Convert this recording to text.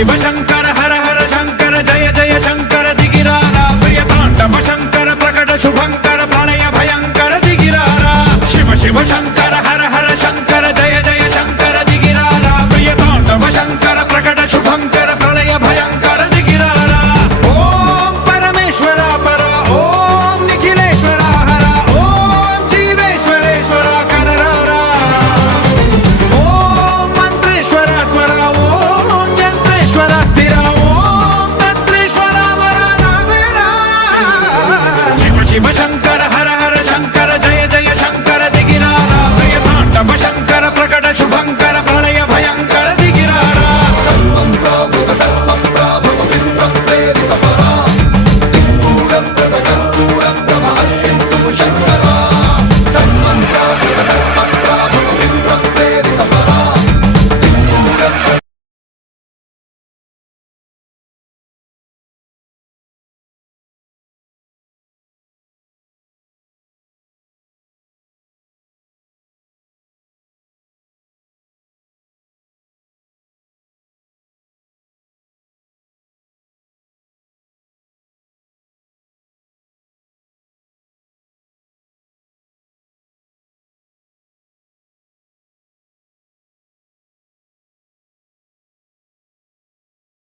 शिव शंकर हर हर शंकर जय जय शंकर दिगिरारा प्रिय तांडव शंकर प्रकट शुभंकर प्रलय भयंकर दिगिरारा शिव शिव शंकर